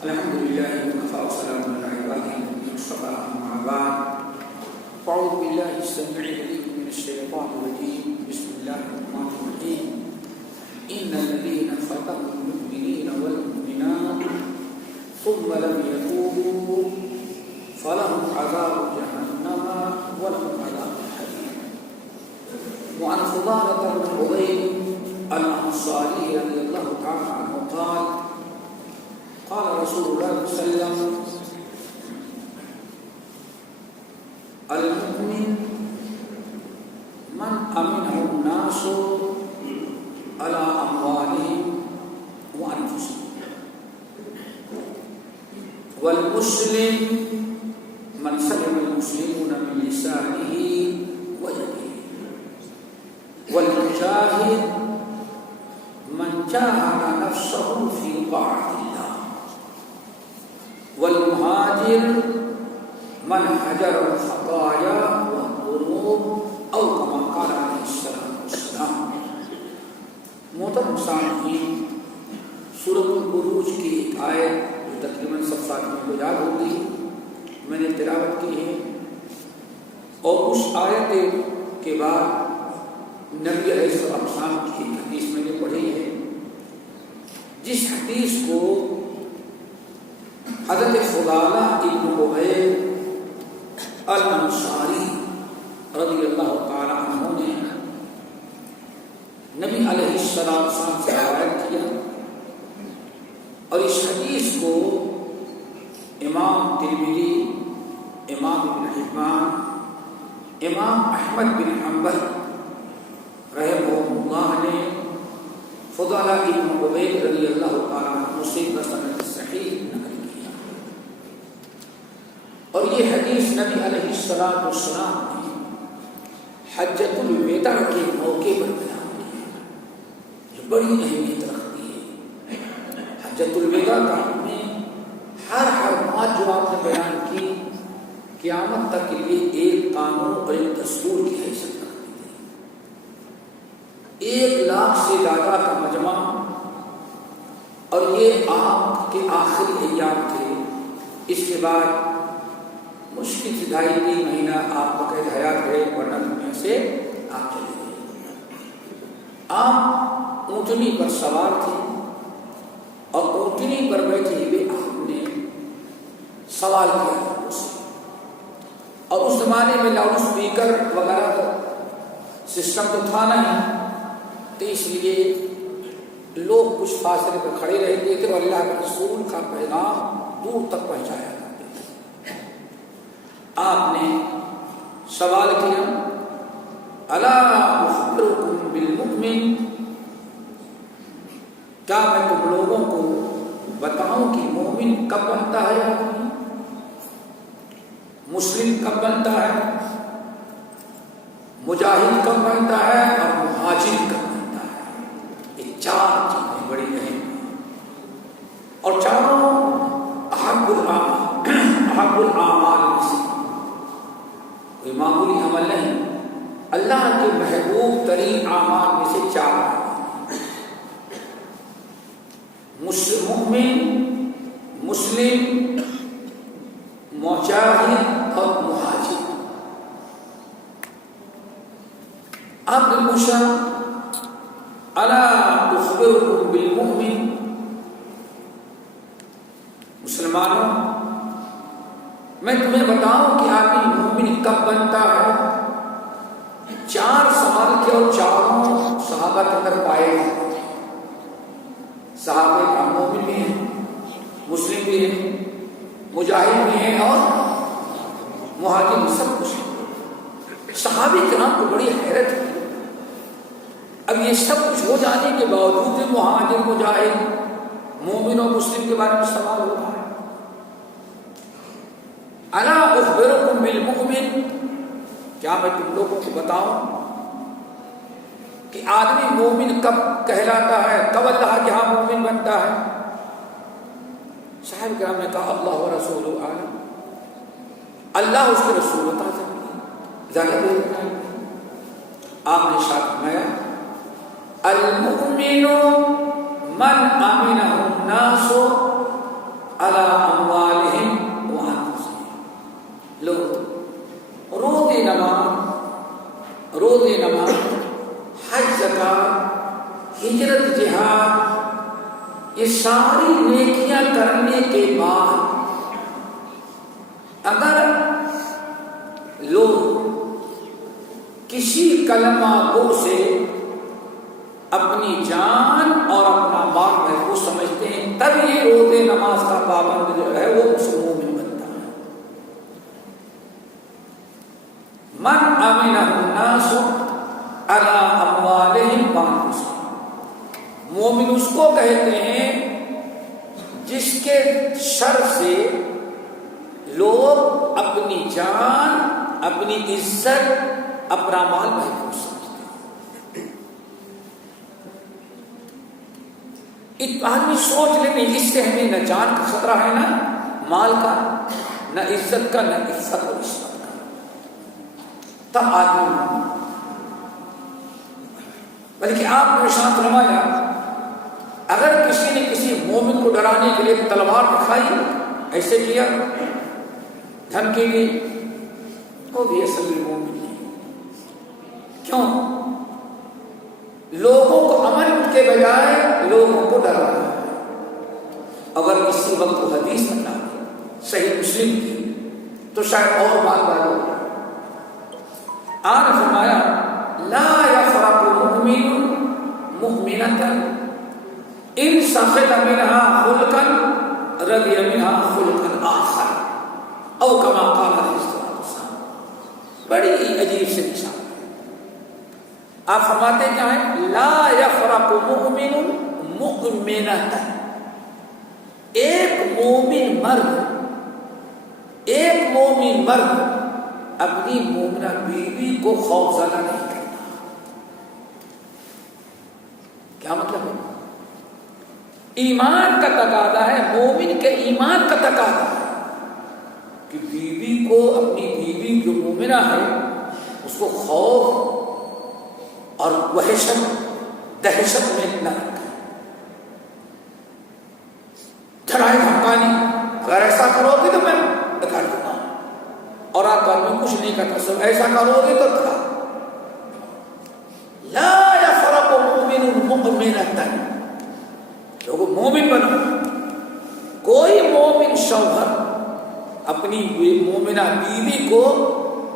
الحمد لله وكفى وسلام على عباده الذين اصطفى أما بعد فأعوذ بالله السميع العليم من الشيطان الرجيم بسم الله الرحمن الرحيم إن الذين فتنوا المؤمنين والمؤمنات ثم لم يتوبوا فلهم عذاب جهنم ولهم عذاب الحريق. وعن فضالة بن عبيد الأنصاري رضي الله تعالى عنه قال قال رسول الله صلى الله عليه وسلم المؤمن من أمنه الناس على أموالهم وأنفسهم والمسلم من سلم المسلمون من لسانه ويده والمجاهد من جاهد نفسه في طاعة الله والمهاجر من هجر الخطايا والذنوب أو كما قال عليه الصلاة والسلام. محترم سامعین، سورۃ البروج کی ایک آیت جو تقریباً سب ساتھیوں کو یاد ہوگی، میں نے تلاوت کی ہے، اور اس آیت کے بعد نبی علیہ السلام کی ایک حدیث میں نے پڑھی ہے، جس حدیث کو حضرت فضالہ ابن عبید الانصاری رضی اللہ تعالی عنہ نے نبی علیہ السلام سے روایت کیا، اور اس حدیث کو امام ترمذی، امام ابن حبان، امام احمد بن حنبل رحمہ اللہ نے فضالہ ابن عبید رضی اللہ تعالی عنہ سے بسند صحیح نقل کیا، اور یہ حدیث نبی علیہ السلام نے حجۃ الوداع کے موقع پر بیان کی، جو بڑی اہمیت رکھتی ہے۔ حجۃ الوداع کا میں ہر بات جو آپ نے بیان کی قیامت تک کے لیے ایک قانون اور ایک دستور کی حیثیت رکھتی ہے۔ 1,00,000 سے زیادہ کا مجمع، اور یہ آپ کے آخری ایام تھے۔ اس کے بعد مشکل سے 2.5-3 مہینہ آپ بقید حیات رہے، ورنہ دنیا سے آپ چلے گئے۔ آپ اونٹنی پر سوار تھے، اور اونٹنی پر بیٹھے ہوئے آپ نے سوال کیا لوگوں سے، اور اس زمانے میں لاؤڈ اسپیکر وغیرہ کا سسٹم تو تھا نہیں، تو اس لیے لوگ کچھ فاصلے پر کھڑے رہتے تھے اور اللہ کے رسول کا پیغام دور تک پہنچایا کرتے تھے۔ آپ نے سوال کیا، الا اخبرکم بالمؤمن، کیا میں تم لوگوں کو بتاؤں کہ مومن کب بنتا ہے آدمی، مسلم کب بنتا ہے، مجاہد کب بنتا ہے، اور مہاجر کب بنتا ہے۔ یہ 4 چیزیں بڑی اہم ہیں، اور چاروں احب الاعمال میں سے کوئی معمولی عمل نہیں، اللہ کے محبوب ترین اعمال میں سے 4 ہیں۔ مومن، مسلم، مجاہد اور مہاجر۔ آپ نے پوچھا الا اخبرکم بالمؤمن، مسلمانوں میں تمہیں بتاؤں کہ آدمی مومن کب بنتا ہے۔ 4 سوال کیا، اور چاروں صحابہ کے اندر پائے گئے۔ صحابہ کا مومن بھی ہیں، مسلم بھی ہیں، مجاہد بھی ہیں، اور مہاجر بھی، سب کچھ ہے۔ صحابہ کرام کو بڑی حیرت ہے، اب یہ سب کچھ ہو جانے کے باوجود مہاجر، مجاہد، مومن اور مسلم کے بارے میں سوال ہو رہا ہے۔ الا اخبرکم بالمؤمن، کیا میں تم لوگوں کو بتاؤں کہ آدمی مومن کب کہلاتا ہے، کب اللہ کے ہاں مومن بنتا ہے۔ صاحب کرام نے کہا اللہ و رسول عالم، اللہ اس کے رسول بتا سکتے ہیں، زیادہ دیر بتائیں۔ آپ نے ارشاد فرمایا المؤمن من امنہ الناس علی اموالہم وانفسہم. لوگ روزے نماز حج زکات ہجرت جہاد یہ ساری نیکیاں کرنے کے بعد اگر لوگ کسی کلمہ گو سے اپنی جان اور اپنا مال محفوظ سمجھتے ہیں تب یہ روزے نماز کا پابند جو ہے وہ مومن بنتا ہے. من امن الناس علی اموالہم وانفسہم. مومن اس کو کہتے ہیں جس کے شر سے لوگ اپنی جان اپنی عزت اپنا مال محفوظ سمجھتے ہیں. آدمی سوچ لے نہیں اس سے ہمیں نہ جان کا خطرہ ہے نہ مال کا نہ عزت کا نہ عزت اور عصمت کا تب آدمی. بلکہ آپ نے ارشاد فرمایا اگر کسی نے کسی مومن کو ڈرانے کے لیے تلوار دکھائی ایسے کیا دھمکی دی وہ بھی اصل میں مومن نہیں. کیوں؟ لوگوں کو امن کے بجائے لوگوں کو ڈرانا ہے. اگر کسی وقت کو حدیث بتا صحیح مسلم کی تو شاید اور بات ہو. آپ نے فرمایا لا یفرق مؤمن مؤمنۃ ان سخط منها خلقا رضی منها خلقا آخر او کما قال علیہ السلام. بڑی عجیب سے مثال ہے. آپ فرماتے کیا ہیں لا یفرق مؤمن مؤمنۃ. ایک مومن مرد اپنی مومنہ بیوی کو خوف زدہ نہیں کرتا. کیا مطلب ہے؟ ایمان کا تقاضا ہے, مومن کے ایمان کا تقاضا ہے کہ بیوی کو اپنی بیوی جو مومنہ ہے اس کو خوف اور وحشت دہشت میں نہ رکھے, ڈرائے دھمکانی. اگر ایسا کرو گے تو میں کر دوں گا اور آپ گھر میں کچھ نہیں کرتا, سب ایسا کرو گے تو کرا. لا یفرق مؤمن مؤمنۃ. لوگوں مومن بنو. کوئی مومن شوہر اپنی مومنہ بیوی کو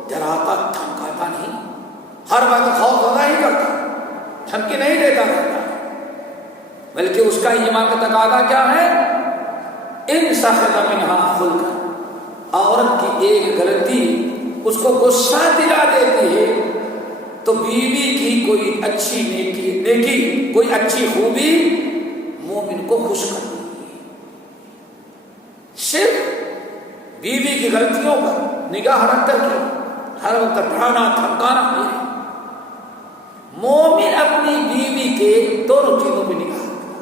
ڈراتا دھمکاتا نہیں, ہر وقت خوف زدہ ہی کرتا, دھمکی نہیں دیتا رہتا, بلکہ اس کا ایمان کا تقاضا کیا ہے ان سخط منها خلقا. عورت کی ایک غلطی اس کو غصہ دلا دیتی ہے تو بیوی کی کوئی اچھی نیکی کوئی اچھی خوبی مومن کو خوش کر دیتی ہے. صرف بیوی کی غلطیوں پر نگاہ رکھ کر کے ہر وقت ڈرانا دھمکانا نہیں. مومن اپنی بیوی کے دونوں چیزوں پہ نگاہ رکھتا ہے,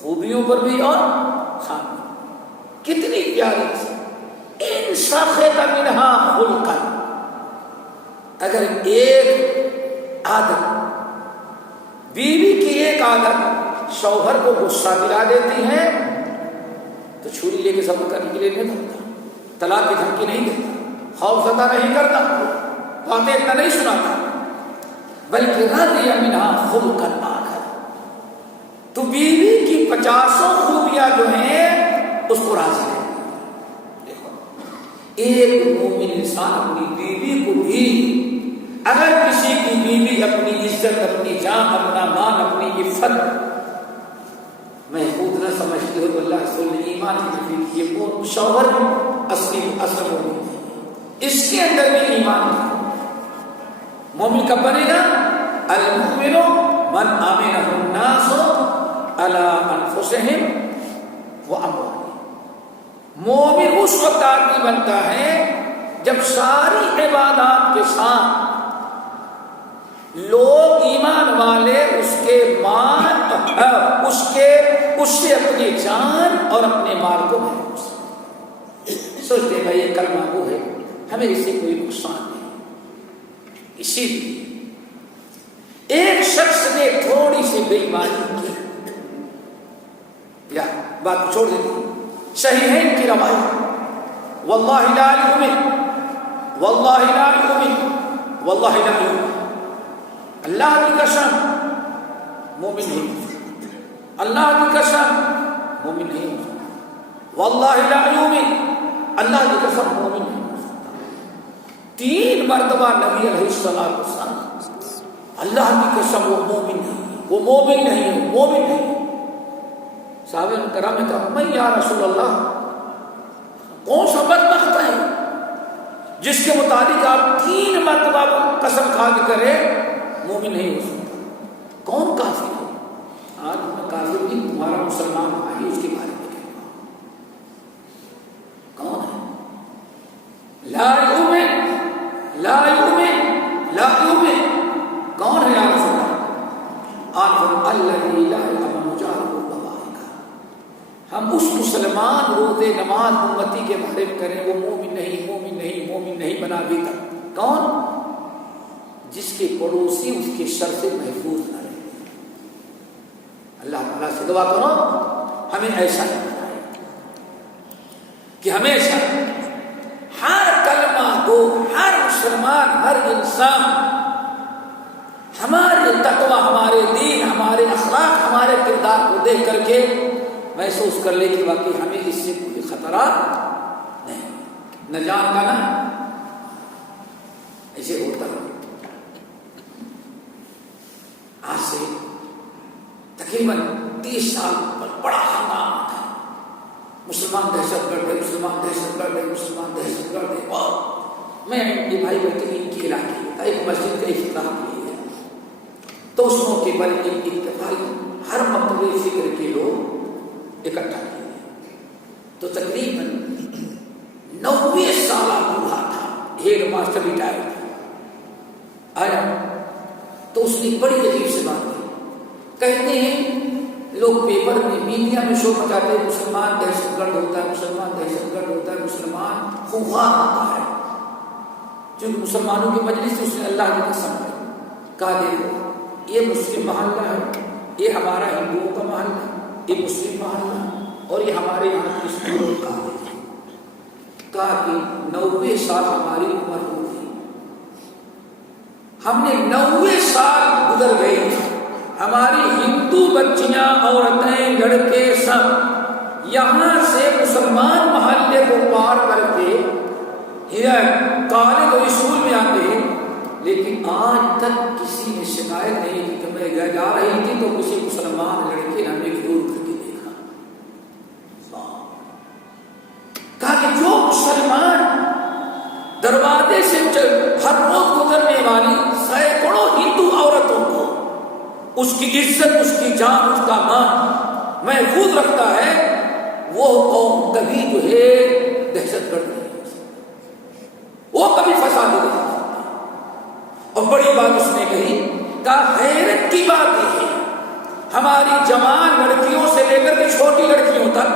خوبیوں پر بھی اور خامیوں. کتنی پیاری سی ان سخط منها خلقا. اگر ایک عادت بیوی کی ایک عادت شوہر کو غصہ دلا دیتی ہے تو چھری لے کے سفر کرنے کے لیے نہیں بھگتا, طلاق کی دھمکی نہیں دیتا, خوف زدہ نہیں کرتا, باتیں اتنا نہیں سناتا, بلکہ رضی منها خلقا آخر. تو بیوی کی 50 خوبیاں جو ہیں اس کو راضی ہے. ایک مومن انسان اپنی بیوی کو بھی اگر کسی کی بیوی اپنی عزت اپنی جان اپنا مان اپنی عفت محفوظ نہ سمجھتی ہو تو اللہ رسول نے ایمان کی تفریح کی ہے. وہ شوہر اصلی اصل مومن ہے, اس کے اندر بھی ایمان ہے. مومن کب بنے گا؟ المؤمن من آمنہ الناس علی انفسہم واموالہم. مومن اس وقت آدمی بنتا ہے جب ساری عبادات کے ساتھ لوگ ایمان والے اس کے مال اس سے اپنی جان اور اپنے مال کو محفوظ سوچتے بھائی یہ کلمہ وہ ہے ہمیں اس سے کوئی نقصان نہیں. اسی لیے ایک شخص نے تھوڑی سی بے ایمانی کی یا بات چھوڑ دیتی صحیحین کی روایت، واللہ لا یؤمن، واللہ لا یؤمن، واللہ لا یؤمن، اللہ کی قسم مومن نہیں، اللہ کی قسم مومن نہیں، واللہ لا یؤمن، اللہ کی قسم مومن نہیں۔ 3 مرتبہ نبی علیہ السلام اللہ کی قسم وہ مومن نہیں، وہ مومن نہیں، وہ مومن نہیں۔ صحابہ کرام نے کہا میں یا رسول اللہ کون سا بدبخت ہے جس کے مطابق آپ 3 مرتبہ قسم کھا کے کرے مومن نہیں ہو سکتا؟ کون کافر ہے؟ آج میں کافر نہیں، تمہارا مسلمان بھائی اس کے بارے میں کون ہے؟ لا یؤمن، لا یؤمن، لا یؤمن، کون ہے یا رسول اللہ؟ الذی لا یؤمن جارہ بوائقہ، ہم اس مسلمان روزے نماز امتی کے بارے میں کریں وہ مومن نہیں، مومن نہیں، مومن نہیں بنا دیتا۔ کون؟ جس کے پڑوسی اس کے شر سے محفوظ نہ رہے۔ اللہ تعالیٰ سے دعا کرو ہمیں ایسا نہ بنائے کہ ہمیشہ ہر کلمہ کو، ہر مسلمان، ہر انسان ہمارے تقوی، ہمارے دین، ہمارے اخلاق، ہمارے کردار کو دیکھ کر کے محسوس کر لے کہ واقعی ہمیں اس سے کوئی خطرہ نہیں، نہ جان کا نہ ایسے ہوتا ہے۔ آج سے تقریباً 30 سال پر بڑا ہنگامہ تھا، مسلمان دہشت گرد ہے، مسلمان دہشت گرد ہے، مسلمان دہشت گرد ہے۔ اور میں یہ بھائی بہن ان کے علاقے کا ایک مسجد کا افتتاح کیا تو اس موقع پر ایک اتفاقی ہر مکتبہ فکر کے لوگ اکٹھا کیے تو تقریباً 90 سالہ بوڑھا تھا، ہیڈ ماسٹر ریٹائر تھا، آیا تو اس نے بڑی عجیب سے بات کی۔ کہتے ہیں لوگ پیپر میں، میڈیا میں شو مچاتے ہیں مسلمان دہشت گرد ہوتا ہے، مسلمان دہشت گرد ہوتا ہے، مسلمان خوفار ہوتا ہے۔ چونکہ مسلمانوں کی مجلس سے اس نے اللہ کی قسم کہا دیکھو یہ مسلم محلہ ہے، یہ ہمارا ہندوؤں کا محلہ ہے، یہ مسلم محلہ، اور یہ ہمارے یہاں کی اسکولوں کا ہے۔ کہا کہ 90 سال ہماری عمر ہو گئی، ہم نے 90 سال گزر گئے، ہماری ہندو بچیاں، عورتیں، لڑکے سب یہاں سے مسلمان محلے کو پار کر کے کالج اور اسکول میں آتے ہیں، لیکن آج تک کسی نے شکایت نہیں کی کہ میں جا رہی تھی تو کسی مسلمان لڑکے نے ہمیں گھور کر کے دیکھا۔ کہا کہ جو مسلمان دروازے سے ہر روز گزرنے والی سینکڑوں ہندو عورتوں کو اس کی عزت، اس کی جان، اس کا مان محفوظ رکھتا ہے، وہ قوم کبھی جو ہے دہشت گرد نہیں ہو سکتی، وہ کبھی فساد نہیں ہو سکتی۔ اور بڑی بات اس نے کہی، کہا حیرت کی بات یہ ہے ہماری جوان لڑکیوں سے لے کر کے چھوٹی لڑکیوں تک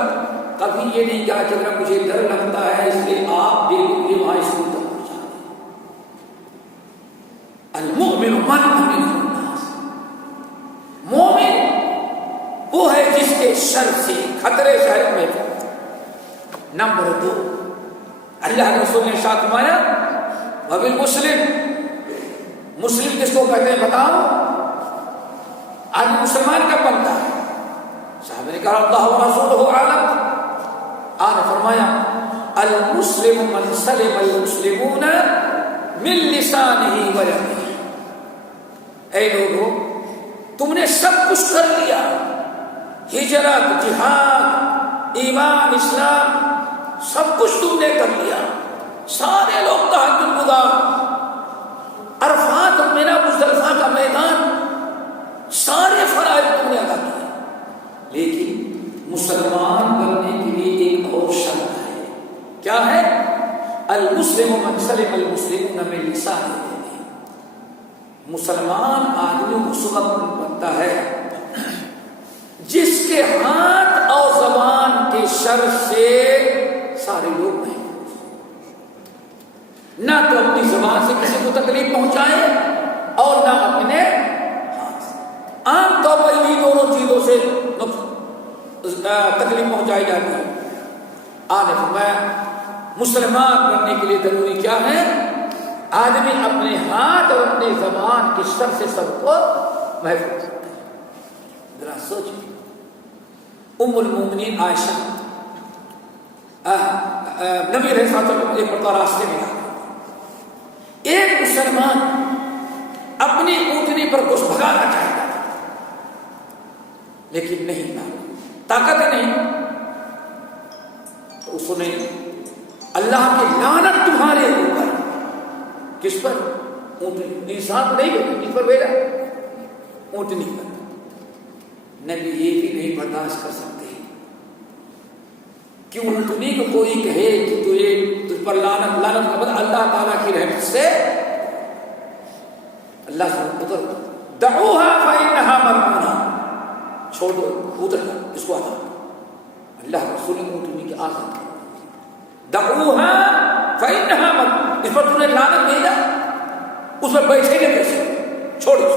کبھی یہ نہیں کہا کہ اگر مجھے ڈر لگتا ہے اس لیے آپ بالکل وہاں اسکول تک پہنچا دیں۔ المؤمن من امن الناس، مومن وہ ہے جس کے شر سے، خطرے سے محفوظ۔ نمبر 2، اللہ کے رسول نے ارشاد فرمایا وبالمسلم، مسلم کس کو کہتے ہیں بتاؤ؟ آج مسلمان کب بنتا ہے؟ صاحب نے کہا اللہ ورسولہ اعلم۔ آج فرمایا المسلم من سلم المسلمون من لسانہ ویدہ۔ اے لوگوں تم نے سب کچھ کر لیا، ہجرت، جہاد، ایمان، اسلام، سب کچھ تم نے کر لیا، سارے لوگ تہجد گزار، عرفات، مینا، مزدلفہ کا میدان، سارے فرائض تم نے ادا کیے، لیکن مسلمان بننے کے لیے ایک اور شرط ہے۔ کیا ہے؟ المسلم من سلم المسلمون من لسانہ۔ مسلمان آدمی اس وقت بنتا ہے جس کے ہاتھ اور زبان کے شر سے سارے لوگ محفوظ، نہ تو اپنی زبان سے کسی کو تکلیف پہنچائے اور نہ اپنے ہاتھ سے۔ عام طور پر انہیں دونوں چیزوں سے تکلیف پہنچائی جاتی ہے، آپ نے فرمایا مسلمان بننے کے لیے ضروری کیا ہے؟ آدمی اپنے ہاتھ اور اپنے زبان کے شر سے سب کو محفوظ کرتا ہے۔ ذرا سوچیں، ام المومنین عائشہ نبی علیہ الصلوۃ والسلام ایک مرتبہ راستے میں آ گئے، ایک مسلمان اپنی اونٹنی پر کچھ بھگانا چاہتا تھا لیکن نہیں تھا، طاقت نہیں، تو اس نے اللہ کی لعنت تمہارے اوپر، کس پر؟ اونٹنی، انسان کو نہیں بھیجا، کس پر بھیجا؟ اونٹنی پر۔ نبی یہ بھی نہیں برداشت کر سکتے کہ اونٹنی کو کوئی کہے کہ تجھ پر لعنت، لعنت کا مطلب اللہ تعالیٰ کی رحمت سے اللہ سے اتر، دعوها فإنها ملعونہ، چھوڑ دو، اتر کر اس کو آزاد۔ اللہ رسول نے اونٹنی کی آزاد کر، دعوها فإنها ملعونہ، اس پر تم نے لعنت بھیجا، اس پر بیٹھے گے کیسے؟ چھوڑ دو۔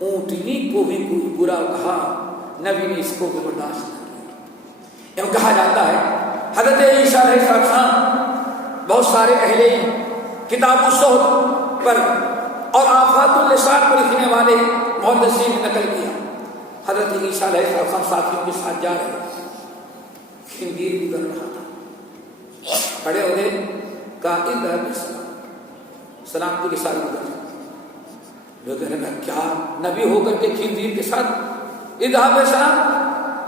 اونٹنی کو بھی کوئی برا کہا، نبی نے اس کو برداشت نہ کیا۔ کہا جاتا ہے حضرت عیسیٰ علیہ السلام بہت سارے اہل کتاب الصحف پر اور آفات اللسان پر لکھنے والے محدثین نے نقل کیا، حضرت عیسیٰ علیہ السلام ساتھیوں کے ساتھ جا رہے، خنزیر گزر رہا تھا، کھڑے ہو گئے، کہا اذهب بسلام، سلامتی کے ساتھ گزر۔ لوگ کہنے لگا کیا نبی ہو کر کے خنزیر کے ساتھ اذهب بسلام؟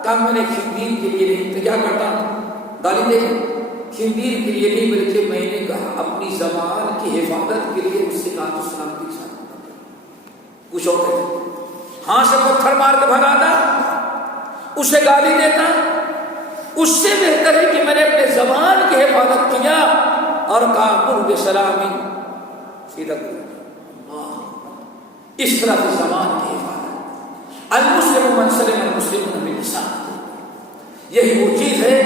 کہا میں نے خنزیر کے لیے نہیں تو کیا کرتا ہوں، گالی دے، خنزیر کے لیے نہیں بلکہ میں نے کہا اپنی زبان کی حفاظت کے لیے اس سے کہا تو سلامتی کے ساتھ۔ کچھ اور کہتے ہاں سے پتھر مار کے بھگاتا، اسے گالی دیتا، اس سے بہتر ہے کہ میں نے اپنے زبان کی حفاظت کیا اور کہا قرب سلامی، سیدھا اس طرح کی زبان کی حفاظت۔ المسلم من سلم المسلمون من لسانه، یہی وہ چیز ہے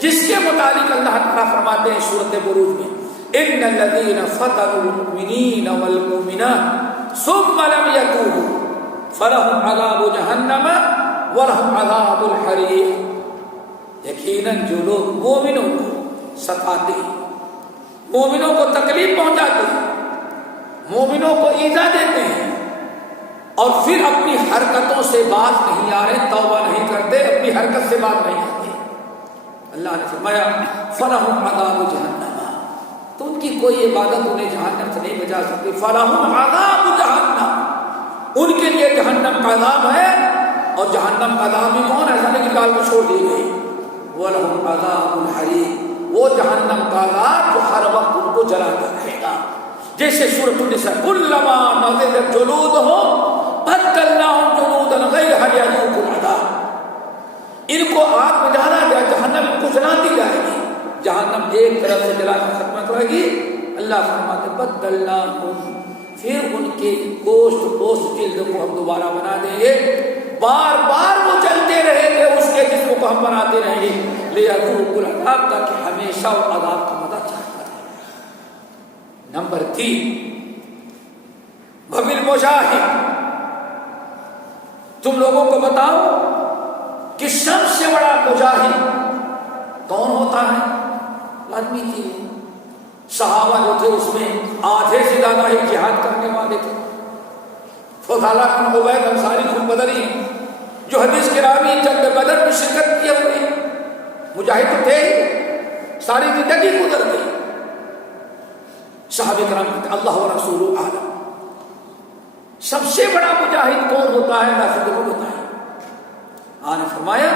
جس کے متعلق اللہ تعالیٰ فرماتے ہیں سورۃ بروج میں، ان الذين فتنوا المؤمنين والمؤمنات ثم لم يتوبوا فلهم عذاب جہنم ولهم عذاب الحریق۔ یقیناً جو لوگ مومنوں کو ستاتے ہیں، مومنوں کو تکلیف پہنچاتے ہیں، مومنوں کو ایذا دیتے ہیں اور پھر اپنی حرکتوں سے باز نہیں آ رہے، توبہ نہیں کرتے، اپنی حرکت سے باز نہیں آتے، اللہ نے فرمایا فلہم عذاب جہنم، تو ان کی کوئی عبادت انہیں جہنم سے نہیں بچا سکتی۔ فلہم عذاب جہنم، ان کے لیے جہنم کا عذاب ہے، اور جہنم کا عذاب بھی کون ہے؟ ایسا نہیں کہ کال کو چھوڑ دی گئی، ولہم عذاب الحریق، وہ جہنم کا عذاب جو ہر وقت ان کو جلاتا رہے گا۔ جیسے سورۃ النساء کلما نضجت جلودہم بدلناہم جلودا غیرہا لیذوقوا العذاب، ان کو آگ میں ڈالا گیا، جہنم ان کو جلاتی جائے گی، جہنم ایک طرف سے جلا کر ختم کرے گی، اللہ فرماتے بدلناہم، پھر ان کے گوشت پوست جلد کو ہم دوبارہ بنا دیں گے، بار بار وہ چلتے رہیں گے، اس کے جسم کو ہم بناتے رہیں گے، لیذوقوا العذاب، تاکہ ہمیشہ وہ عذاب کا مزہ چاہتا رہے۔ نمبر 3، وبالمجاہد، تم لوگوں کو بتاؤ کہ سب سے بڑا مجاہد کون ہوتا ہے؟ آدمی کی صحابہ جو تھے اس میں آدھے سے زیادہ ہی جہاد کرنے والے تھے۔ فضالہ بن عبید انصاری خود بدری ہیں جو حدیث کے راوی جنگ بدر میں شرکت کیے ہوئے، مجاہد تو تھے ہی، ساری زندگی گزر گئی۔ صحابہ کرام کہتے اللہ و رسول اعلم، سب سے بڑا مجاہد کون ہوتا ہے؟ اللہ سے ضرور بتائیں۔ آپ نے فرمایا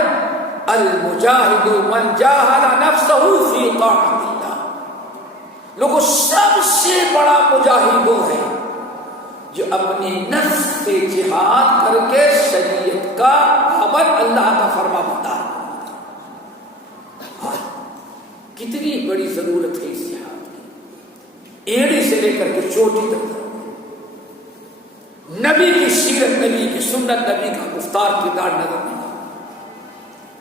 المجاہد من جاہد نفسہ فی طاعت اللہ، لوگوں سب سے بڑا مجاہد وہ ہے جو اپنی نفس سے جہاد کر کے شریعت کا پابند، اللہ کا فرما بردار۔ کتنی بڑی ضرورت ہے اس جہاد کی، ایڑی سے لے کر کے چوٹی تک، نبی کی سیرت، نبی کی سنت، نبی کا گفتار کردار نظر نہیں۔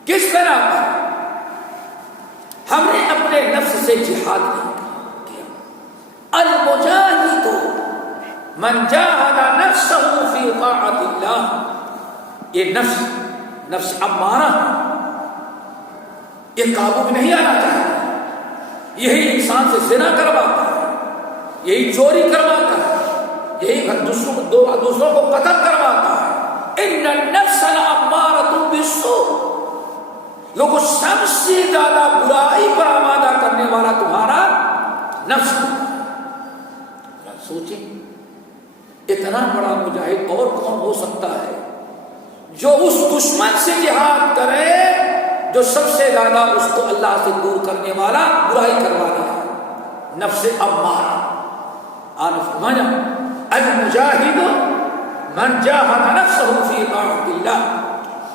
کس طرح ہم نے اپنے نفس سے جہاد نہیں کیا؟ المجاہد من جاہد نفسہ فی طاعت اللہ، یہ نفس امارہ ہے، یہ قابو میں نہیں آنا چاہتا. یہی انسان سے زنا کرواتا ہے, یہی چوری کرواتا ہے, یہی دوسروں کو قتل کرواتا ہے. ان النفس لامارۃ بالسوء, لوگوں سب سے زیادہ برائی پر آمادہ کرنے والا تمہارا نفس. سوچیں, اتنا بڑا مجاہد اور کون ہو سکتا ہے جو اس دشمن سے جہاد کرے جو سب سے زیادہ اس کو اللہ سے دور کرنے والا, برائی کروانا ہے, نفس امارہ. فرمایا المجاہد من جاہد نفسہ فی طاعت اللہ.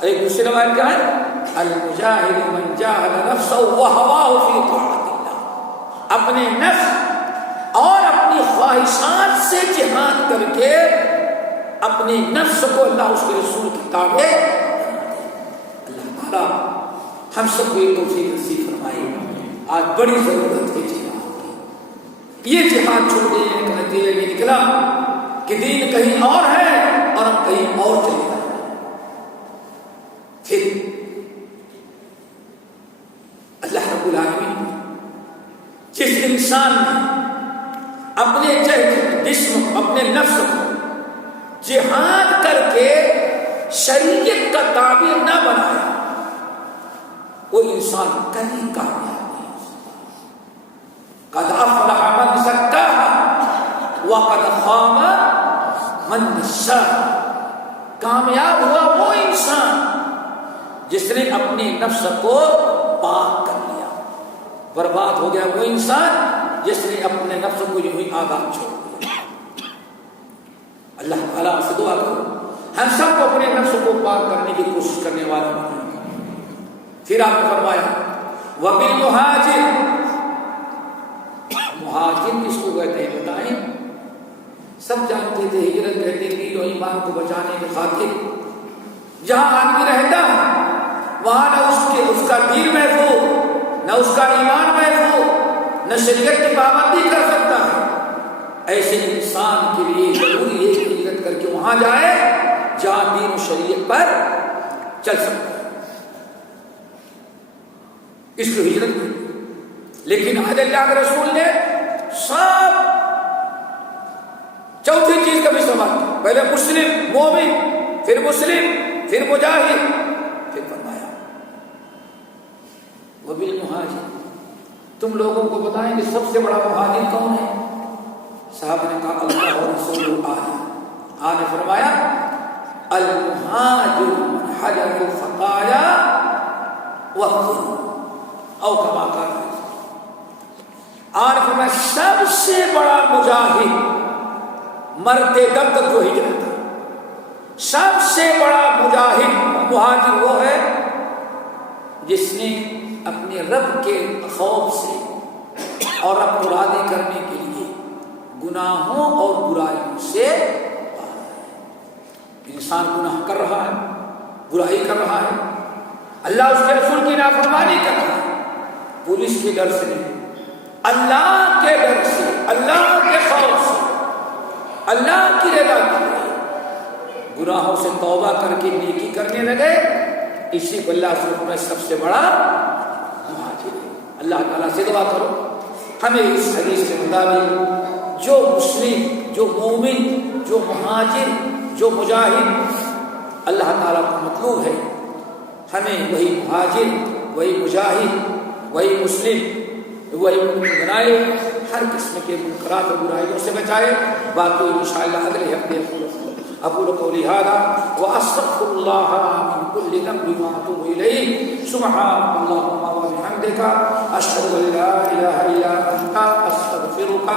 ایک دوسری روایت کیا ہے؟ المجاہد من جاہد نفسہ وہواہ فی طاعت اللہ. اپنے نفس اور اپنی خواہشات سے جہاد کر کے اپنے نفس کو اللہ اس کے رسول کی تابع. اللہ تعالیٰ ہم سب کو یہ توفیق نصیب فرمائے. آج بڑی ضرورت ہے جہاد کی. یہ جہاد چھوڑنے کا نتیجہ یہ نکلا کہ دین کہیں اور ہے اور ہم کہیں اور چلے جائیں. پھر اللہ رب العالمین جس انسان نے اپنے جسم اپنے نفس کو جہاد کر کے شریعت کا تابع نہ بنایا, وہ انسان کہیں کامیاب نہیں ہو سکتا. قد افلح من زکاها وقد خاب من دساها. کامیاب ہوا وہ انسان جس نے اپنے نفس کو پاک کر لیا. برباد ہو گیا وہ انسان جس نے اپنے نفس کو یوں ہی آزاد چھوڑ دیا. اللہ تعالیٰ سے دعا کرو ہم سب کو اپنے نفس کو پاک کرنے کی کوشش کرنے والا بنائے. پھر آپ نے فرمایا وَبِالْمُهَاجِرِ, مہاجر کس کو کہتے ہیں بتائیں؟ سب جانتے تھے ہجرت کہتے ہیں دین و ایمان کو بچانے کی خاطر. جہاں آدمی رہتا وہاں نہ اس کا دین محفوظ, نہ اس کا ایمان محفوظ, نہ شریعت کی پابندی کر سکتا ہے. ایسے انسان کے لیے ضروری ہے کہ ہجرت کر کے وہاں جائے جہاں دین و شریعت پر چل سکتا ہے. اس کو ہجرت کی. لیکن آج اللہ کے رسول نے سب چوتھی چیز کا بھی استعمال کیا. پہلے مسلم مومن, پھر مسلم, پھر مجاہد, پھر فرمایا وبالمہاجر. تم لوگوں کو بتائیں کہ سب سے بڑا مہاجر کون ہے؟ صاحب نے کہا اللہ و رسول آج نے فرمایا المہاجر من حجر الخطایا والذنوب او کما قال. آج فرمایا سب سے بڑا مجاہد مرتے دم تک جو ہجرت ہے, سب سے بڑا مجاہد مہاجر وہ ہے جس نے اپنے رب کے خوف سے اور رب کو راضی کرنے کے لیے گناہوں اور برائیوں سے انسان گناہ کر رہا ہے, برائی کر رہا ہے, اللہ اس کے رسول کی نافرمانی کر رہا ہے, پولیس کے ڈر سے نہیں, اللہ کے ڈر سے, اللہ کے خوف سے, اللہ کی رضا کے لیے گناہوں سے توبہ کر کے نیکی کرنے لگے. اسی کو اللہ سے سب سے بڑا مہاجر ہے. اللہ تعالیٰ سے دعا کرو ہمیں اس حدیث کے مطابق جو مسلم, جو مومن, جو مہاجر, جو مجاہد اللہ تعالیٰ کو مطلوب ہے, ہمیں وہی مہاجر, وہی مجاہد, وہی مسلم, وہی مومن بنائے, ہر قسم کے منکرات اور برائیوں سے بچائے. باقی انشاءاللہ اگلے ہفتے اقول قولی ھذا واستغفر اللہ من کل ذنب واتوب الیہ. سبحانک اللہم وبحمدک اشہد ان لا الہ الا انت استغفرک